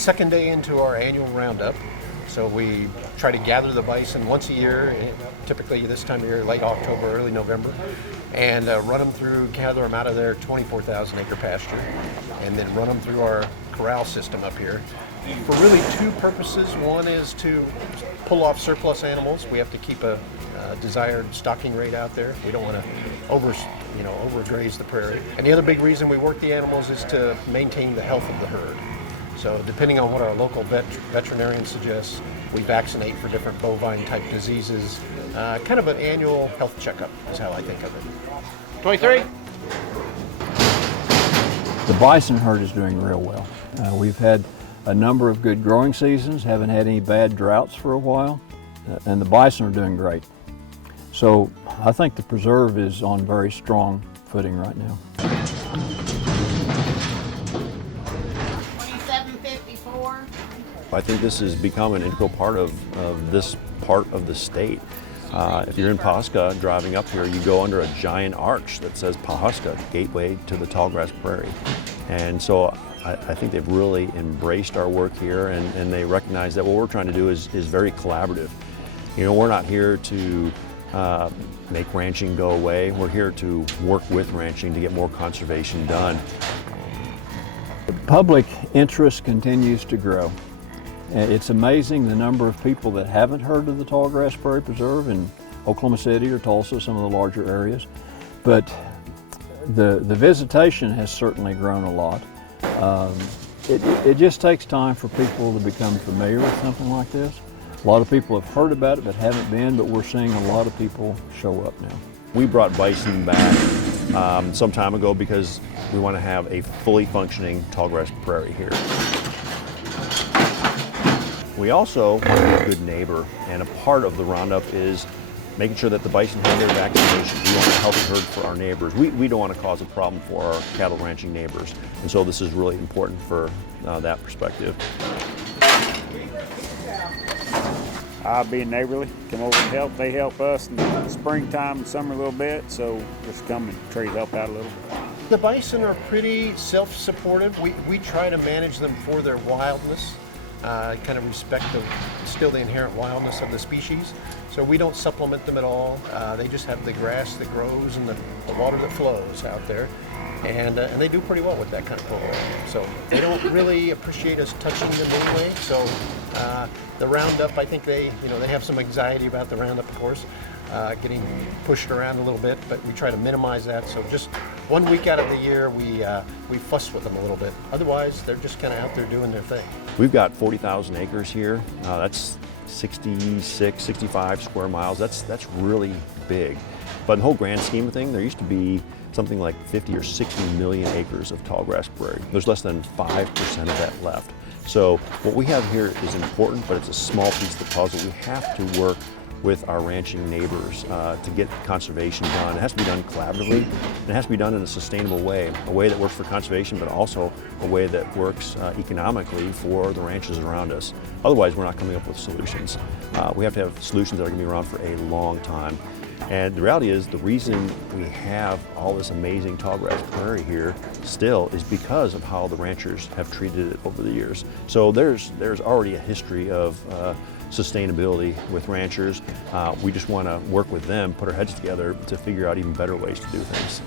second day into our annual roundup. So we try to gather the bison once a year, typically this time of year, late October, early November, and run them through, gather them out of their 24,000 acre pasture, and then run them through our corral system up here for really two purposes. One is to pull off surplus animals. We have to keep a desired stocking rate out there. We don't want to overgraze the prairie. And the other big reason we work the animals is to maintain the health of the herd. So depending on what our local veterinarian suggests, we vaccinate for different bovine type diseases. Kind of an annual health checkup is how I think of it. 23. The bison herd is doing real well. We've had a number of good growing seasons, haven't had any bad droughts for a while, and the bison are doing great. So I think the preserve is on very strong footing right now. 2754. I think this has become an integral part of this part of the state. If you're in Pawhuska driving up here, you go under a giant arch that says Pawhuska, Gateway to the Tallgrass Prairie. And so I think they've really embraced our work here, and they recognize that what we're trying to do is very collaborative. You know, we're not here to make ranching go away. We're here to work with ranching to get more conservation done. The public interest continues to grow. It's amazing the number of people that haven't heard of the Tallgrass Prairie Preserve in Oklahoma City or Tulsa, some of the larger areas. But the visitation has certainly grown a lot. It just takes time for people to become familiar with something like this. A lot of people have heard about it but haven't been, but we're seeing a lot of people show up now. We brought bison back some time ago because we want to have a fully functioning tallgrass prairie here. We also want to be a good neighbor, and a part of the roundup is making sure that the bison have their vaccinations. We want a healthy herd for our neighbors. We don't want to cause a problem for our cattle ranching neighbors, and so this is really important for that perspective. Being neighborly, come over and help. They help us in the springtime and summer a little bit, so just come and try to help out a little. The bison are pretty self-supportive. We try to manage them for their wildness, kind of respect still the inherent wildness of the species. So we don't supplement them at all. They just have the grass that grows and the water that flows out there. And they do pretty well with that kind of program. So they don't really appreciate us touching them anyway. So the roundup, I think they have some anxiety about the roundup, of course, getting pushed around a little bit, but we try to minimize that. So just 1 week out of the year, we fuss with them a little bit. Otherwise, they're just kind of out there doing their thing. We've got 40,000 acres here. That's 66, 65 square miles. That's really big. But in the whole grand scheme of things, there used to be something like 50 or 60 million acres of tallgrass prairie. There's less than 5% of that left. So what we have here is important, but it's a small piece of the puzzle. We have to work with our ranching neighbors to get conservation done. It has to be done collaboratively, and it has to be done in a sustainable way, a way that works for conservation, but also a way that works economically for the ranches around us. Otherwise, we're not coming up with solutions. We have to have solutions that are gonna be around for a long time. And the reality is, the reason we have all this amazing tallgrass prairie here still is because of how the ranchers have treated it over the years. So there's already a history of sustainability with ranchers. We just want to work with them, put our heads together to figure out even better ways to do things.